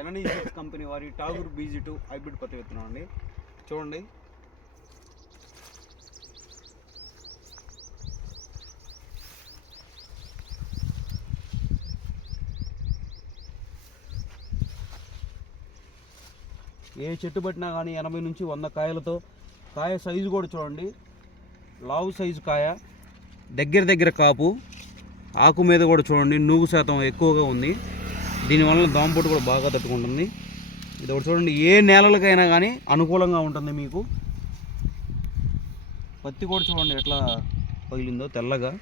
జననీ seeds company వారి Tagore BG2 hybrid పత్తి విత్తనం అండి. చూడండి, ఏ చెట్టు పట్టినా కానీ 80 నుంచి 100 కాయలతో, కాయ సైజు కూడా చూడండి, లావు సైజు కాయ, దగ్గర కాపు, ఆకు మీద కూడా చూడండి నూగు శాతం ఎక్కువగా ఉంది. దీనివల్ల దోమపోటు కూడా బాగా తట్టుకుంటుంది. ఇది ఒకటి చూడండి, ఏ నేలలకైనా కానీ అనుకూలంగా ఉంటుంది మీకు. పత్తి కూడా చూడండి ఎట్లా పగిలిందో తెల్లగా.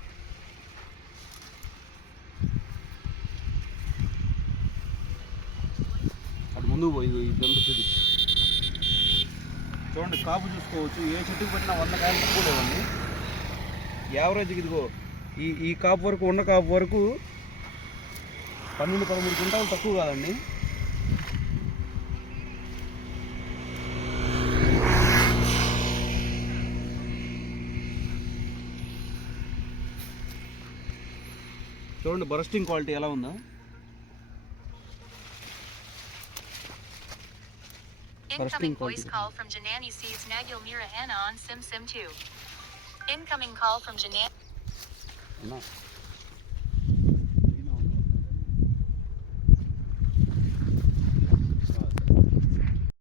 అటు ముందుకు పోయి ఇదంతా చూపించు. చూడండి, కాపు చూసుకోవచ్చు. ఏ చెట్టుకు పెట్టినా 100 కాయలు తక్కువ లేవండి. యావరేజ్కి ఇదిగో ఈ కాపు వరకు ఉన్న కాపు వరకు 12-13 క్వింటాలు తక్కువ కాదండి. చూడండి బరస్టింగ్ క్వాలిటీ ఎలా ఉందో. Incoming voice call from Janani Seeds Nagil Mira Anna on Sim 2. Incoming call from Janani.